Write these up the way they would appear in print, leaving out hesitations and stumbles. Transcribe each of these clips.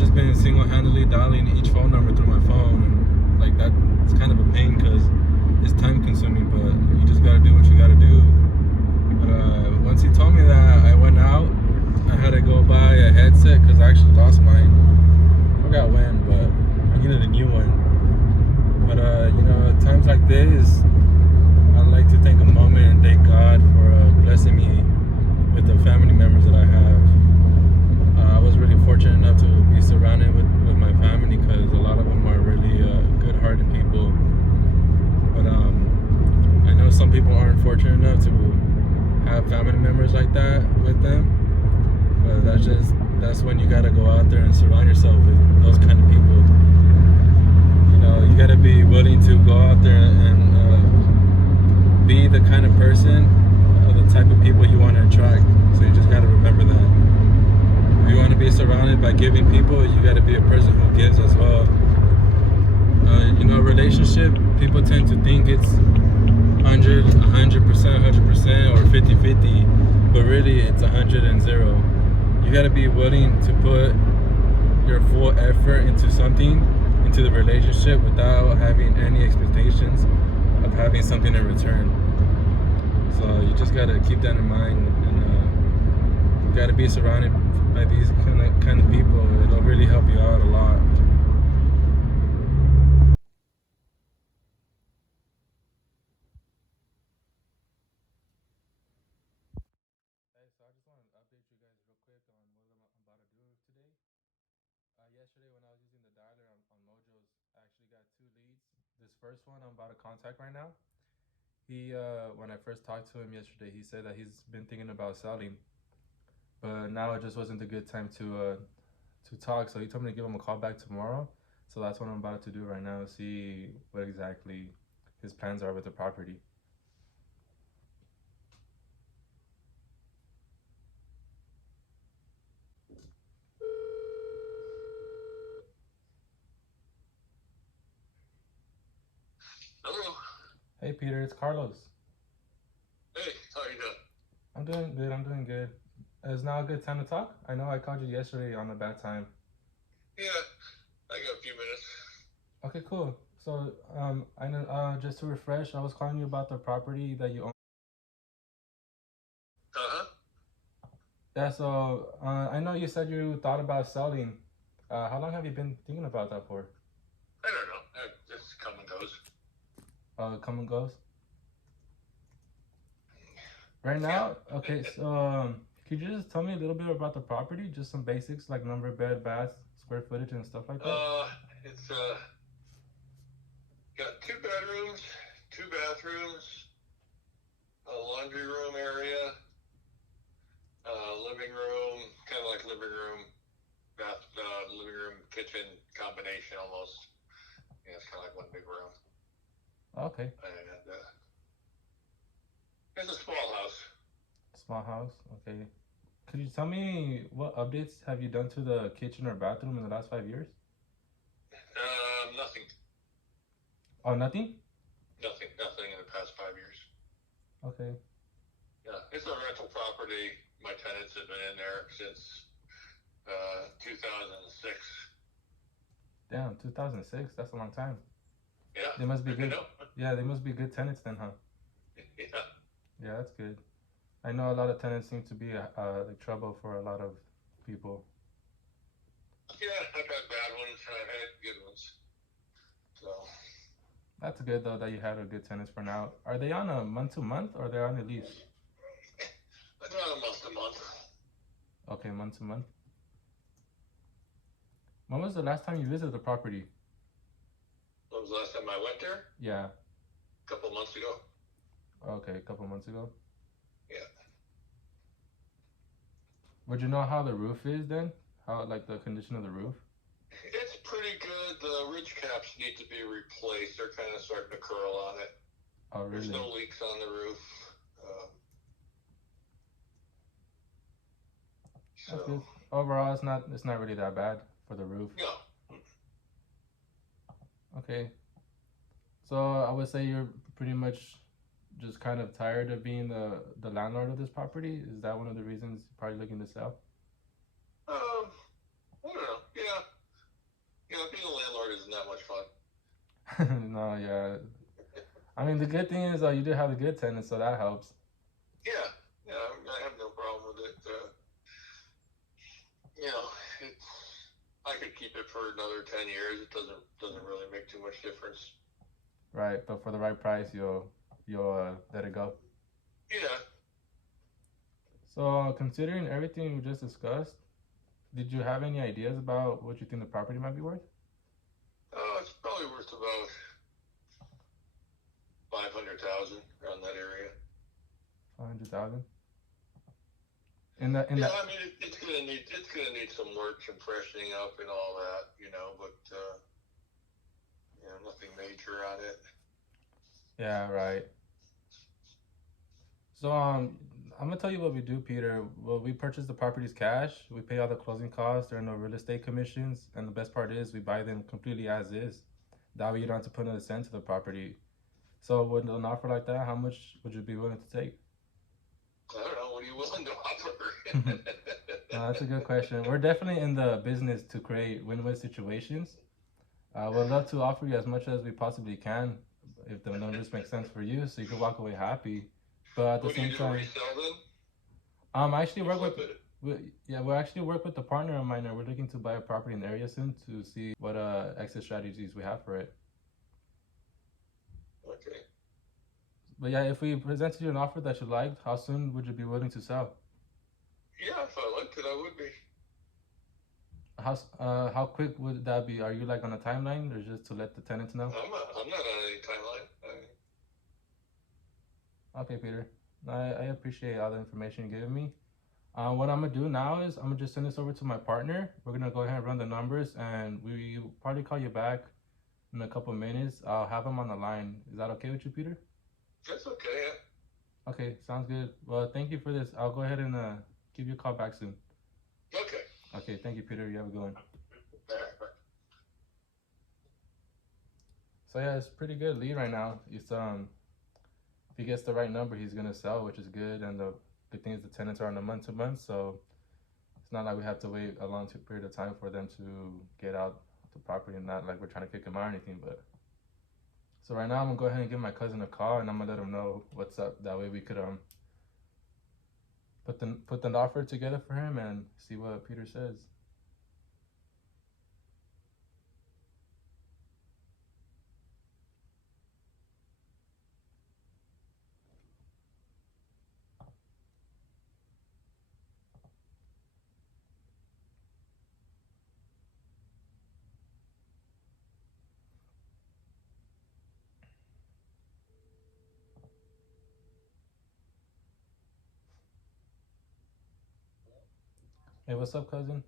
just been single-handedly dialing each phone number through my phone, and like that's kind of a pain because it's time-consuming. But you just gotta do what you gotta do. But once he told me that, I went out. I had to go buy a headset because I actually lost mine. I forgot when, but I needed a new one. But you know, at times like this, I'd like to take a moment and thank God for blessing me with the family members that I have. I was really fortunate enough to be surrounded with my family because a lot of them are really good-hearted people. But I know some people aren't fortunate enough to have family members like that with them. But that's when you gotta go out there and surround yourself with those kind of people. You know, you gotta be willing to go out there and be the kind of person, the type of people you want to attract. So you just gotta remember that. If you want to be surrounded by giving people, you gotta be a person who gives as well. You know, a relationship, people tend to think it's 100%, 100%, or 50-50, but really it's 100 and 0. You gotta be willing to put your full effort into something, into the relationship, without having any expectations of having something in return. So you just gotta keep that in mind, and you gotta be surrounded by these kind of people. It'll really help you out a lot. Hey, so I just want to update you guys real quick on what I'm about to do today. Yesterday when I was using the dialer on Mojo's, I actually got 2 leads. This first one I'm about to contact right now. He, when I first talked to him yesterday, he said that he's been thinking about selling, but now it just wasn't a good time to talk. So he told me to give him a call back tomorrow. So that's what I'm about to do right now. See what exactly his plans are with the property. Hello. Hey Peter, it's Carlos. Hey, how you doing? I'm doing good. I'm doing good. Is now a good time to talk? I know I called you yesterday on a bad time. Yeah, I got a few minutes. Okay, cool. So, I know, just to refresh, I was calling you about the property that you own. Uh-huh. Yeah, so, I know you said you thought about selling. How long have you been thinking about that for? I don't know. It just come and goes. Come and goes. Right Yeah. now, okay, so, could you just tell me a little bit about the property? Just some basics like number, bed, bath, square footage, and stuff like that? It's got 2 bedrooms, 2 bathrooms, a laundry room area, living room, kind of like living room, living room, kitchen combination almost. Yeah, it's kind of like one big room. Okay. And it's a small house. Small house, okay. Could you tell me what updates have you done to the kitchen or bathroom in the last 5 years? Nothing. Oh, nothing? Nothing in the past 5 years. Okay. Yeah, it's a rental property. My tenants have been in there since 2006. Damn, 2006. That's a long time. Yeah, They must be I good. know. Yeah, they must be good tenants then, huh? Yeah, Yeah, that's good. I know a lot of tenants seem to be like trouble for a lot of people. yeah. I've had bad ones. I've had good ones. So That's good though that you had a good tenants for now. Are they on a month to month or they're on a lease? I'm on a month to month. Okay, month to month. When was the last time you visited the property? When was the last time I went there? Yeah. A couple months ago. Okay, a couple months ago. Yeah. Would you know how the roof is then? How, like, the condition of the roof? It's pretty good. The ridge caps need to be replaced. They're kind of starting to curl on it. Oh, There's really? no leaks on the roof. That's So good. Overall, it's not really that bad for the roof. no. Okay. So I would say you're pretty much just kind of tired of being the landlord of this property. Is that one of the reasons you're probably looking to sell? I don't know. Yeah. isn't that much fun. No, yeah. I mean, the good thing is you do have a good tenant, so that helps. Yeah, I have no problem with it. You know, it's, I could keep it for another 10 years. It doesn't really make too much difference. Right, but for the right price, you'll let it go. Yeah. So, considering everything we just discussed, did you have any ideas about what you think the property might be worth? It's probably worth about 500,000 around that area. 500,000. Yeah, I mean it's gonna need some work, some freshening up, and all that, but nothing major on it. Yeah, right. So I'm gonna tell you what we do, Peter. Well, we purchase the properties cash. We pay all the closing costs. There are no real estate commissions, and the best part is we buy them completely as is. That way you don't have to put another cent to the property. So with an offer like that, how much would you be willing to take? I don't know. What are you willing to offer? No, that's a good question. We're definitely in the business to create win-win situations. We'd love to offer you as much as we possibly can if the numbers make sense for you, so you can walk away happy. But at the What do you same do? time, Resell them? I actually work with, Flip it. we actually work with the partner of mine, and we're looking to buy a property in the area soon to see what exit strategies we have for it. Okay. But yeah, if we presented you an offer that you liked, how soon would you be willing to sell? Yeah, if I liked it, I would be. How quick would that be? Are you like on a timeline, or just to let the tenants know? I'm not on any timeline. Okay, Peter. I appreciate all the information you're giving me. What I'm gonna do now is I'm gonna just send this over to my partner. We're gonna go ahead and run the numbers, and we probably call you back in a couple minutes. I'll have him on the line. Is that okay with you, Peter? That's okay. Yeah. Okay, sounds good. Well, thank you for this. I'll go ahead and give you a call back soon. Okay. Okay, thank you, Peter. You have a good one. All right. Bye. So yeah, it's pretty good lead right now. It's if he gets the right number, he's gonna sell, which is good. And the good thing is the tenants are on a month to month, so it's not like we have to wait a long period of time for them to get out the property, and not like we're trying to kick them out or anything. But so right now, I'm gonna go ahead and give my cousin a call, and I'm gonna let him know what's up. That way we could put the offer together for him and see what Peter says. Hey, what's up, cousin?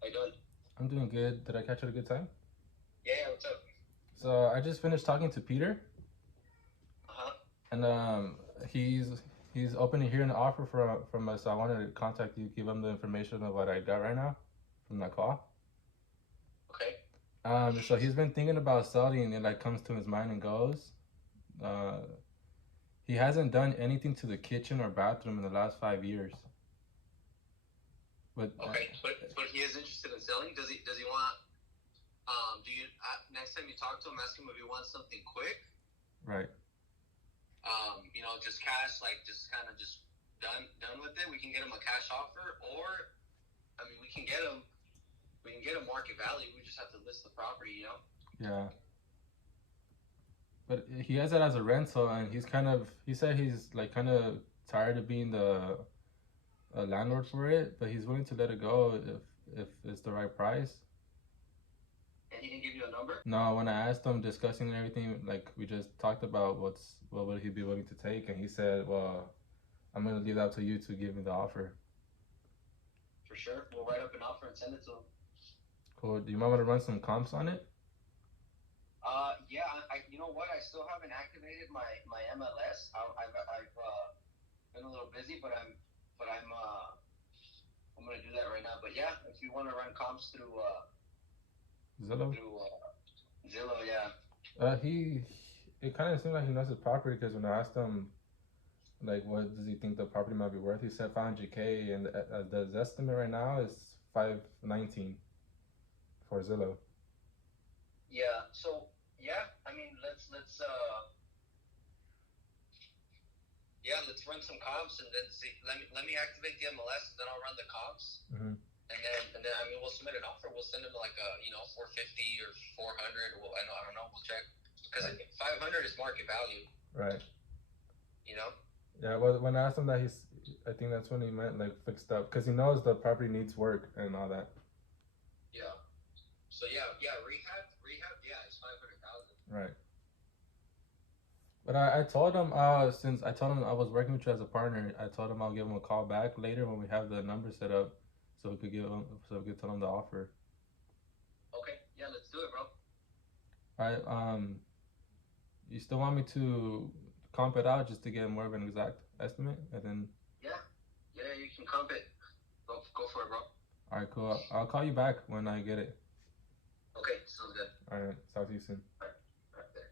How you doing? I'm doing good. Did I catch you at a good time? Yeah. What's up? So I just finished talking to Peter, and he's open to hearing an offer from us. So I wanted to contact you, give him the information of what I got right now from that call. Okay. So he's been thinking about selling, and it like comes to his mind and goes. He hasn't done anything to the kitchen or bathroom in the last 5 years. But Okay, but he is interested in selling. Does he want? Do you next time you talk to him, ask him if he wants something quick? Right. Just cash, like just kind of just done with it. We can get him a cash offer, or I mean, we can get him market value. We just have to list the property, Yeah. But he has it as a rental, and he said he's like kind of tired of being the landlord for it, but he's willing to let it go if it's the right price. And he didn't give you a number? No, when I asked him, discussing everything, like we just talked about what would he be willing to take, and he said, well, I'm gonna leave that up to you to give me the offer. For sure. We'll write up an offer and send it to him. Cool. Do you want me to run some comps on it? Yeah. You know what? I still haven't activated my MLS. I've been a little busy, but I'm gonna do that right now. But yeah, if you want to run comps through Zillow? Zillow, yeah. It kind of seemed like he knows his property, because when I asked him, like, what does he think the property might be worth, he said 500K, and the estimate right now is 519 for Zillow. Yeah. So yeah, I mean, let's run some comps and then see. Let me activate the MLS and then I'll run the comps. Mm-hmm. And then I mean we'll submit an offer. We'll send them like a 450 or 400. Well, I don't know. We'll check because 500 is market value. Right. You know. Yeah. Well, when I asked him that, I think that's when he meant like fixed up because he knows the property needs work and all that. Yeah. So yeah, rehab. Yeah, it's 500,000. Right. But I told him since I told him I was working with you as a partner, I told him I'll give him a call back later when we have the number set up, so we could tell him the offer. Okay. Yeah, let's do it, bro. All right. You still want me to comp it out just to get more of an exact estimate, and then? Yeah, you can comp it. Go for it, bro. All right, cool. I'll call you back when I get it. Okay, sounds good. All right. Talk to you soon. Right there.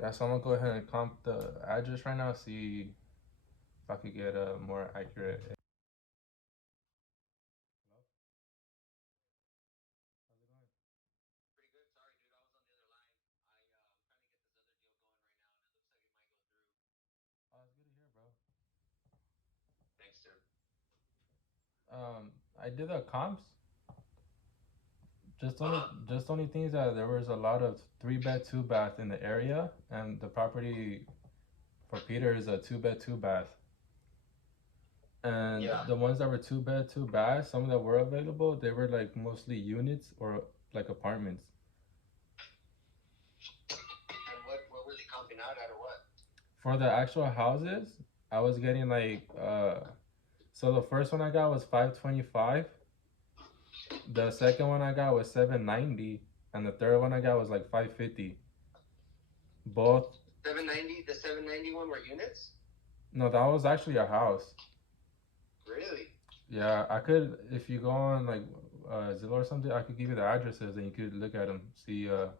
Yeah, so I'm gonna go ahead and comp the address right now, see if I could get a more accurate. Hello? How's it going? Pretty good. Sorry, dude. I was on the other line. I'm trying to get this other deal going right now, and it looks like it might go through. Oh, that's good to hear, bro. Thanks, dude. I did the comps. Just only things that there was a lot of 3-bed 2-bath in the area, and the property for Peter is a 2-bed 2-bath. And Yeah. the ones that were 2-bed 2-bath, some that were available, they were like mostly units or like apartments. And what were they comping out at, or what? For the actual houses, I was getting like so the first one I got was 525. The second one I got was 790, and the third one I got was like 550. Both. 790. The 791 were units. No, that was actually a house. Really? Yeah, I could, if you go on like Zillow or something, I could give you the addresses and you could look at them, see. Yeah,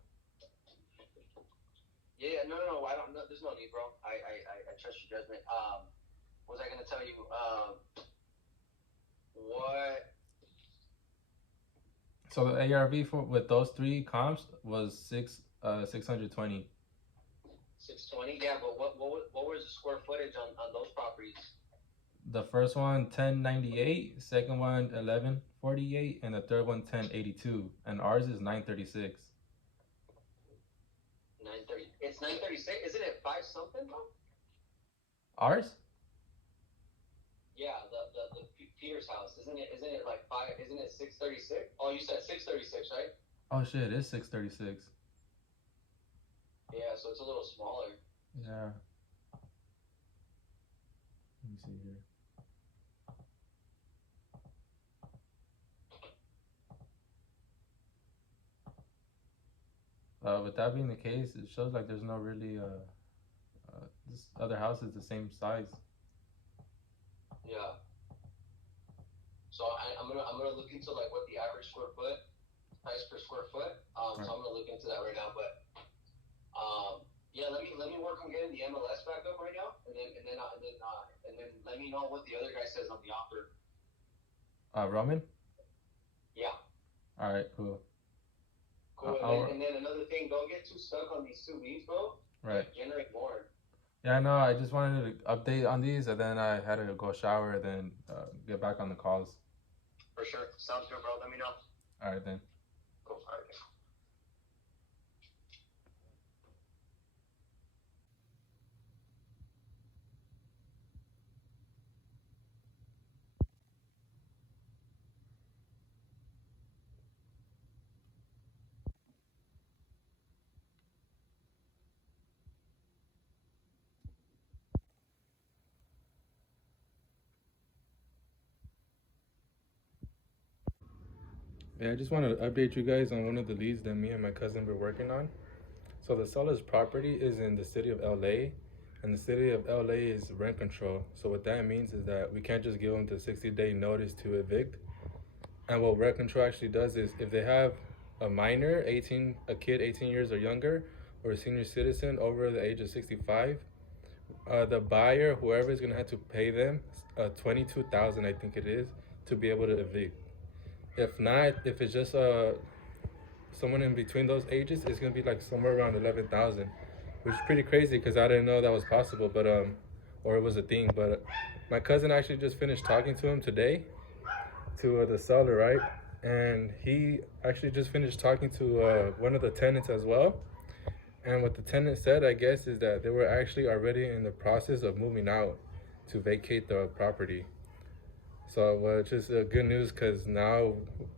no, I don't know. There's no need, bro. I trust your judgment. What was I gonna tell you? What? So the ARV with those 3 comps was 620. 620. Yeah, but what was the square footage on those properties? The first one 1098, second one 1148, and the third one 1082, and ours is 936. 930. It's 936. Isn't it 5 something, bro? Ours? Yeah, the Peter's house. Isn't it like 5? Isn't it 636? Oh, you said 636, right? Oh shit, it's 636. Yeah, so it's a little smaller. Yeah. Let me see here. With that being the case, it shows like there's no really this other house is the same size. Yeah. So I'm gonna look into like what the average price per square foot. Right. So I'm gonna look into that right now. But yeah, let me work on getting the MLS back up right now, and then let me know what the other guy says on the offer. Roman? Yeah. All right, cool. Cool. And then another thing, don't get too stuck on these 2 leads, bro. Right. Generate more. Yeah, I know. I just wanted to update on these, and then I had to go shower, and then get back on the calls. For sure. Sounds good, bro. Let me know. All right, then. Cool. All right. Yeah, I just wanted to update you guys on one of the leads that me and my cousin were working on. So the seller's property is in the city of LA, and the city of LA is rent control. So what that means is that we can't just give them the 60-day notice to evict. And what rent control actually does is if they have a minor, a kid 18 years or younger, or a senior citizen over the age of 65, the buyer, whoever is gonna have to pay them $22,000, I think it is, to be able to evict. If not, if it's just someone in between those ages, it's gonna be like somewhere around 11,000, which is pretty crazy because I didn't know that was possible, but or it was a thing. But my cousin actually just finished talking to him today, to the seller, right? And he actually just finished talking to one of the tenants as well. And what the tenant said, I guess, is that they were actually already in the process of moving out to vacate the property. So it's just good news because now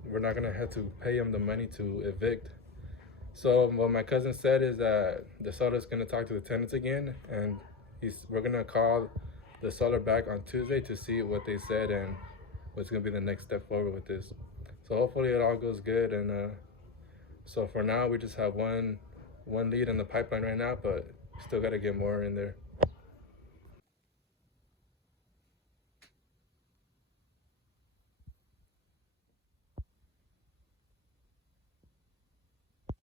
we're not gonna have to pay him the money to evict. So what my cousin said is that the seller's gonna talk to the tenants again, and we're gonna call the seller back on Tuesday to see what they said and what's gonna be the next step forward with this. So hopefully it all goes good. And so for now we just have one lead in the pipeline right now, but still gotta get more in there.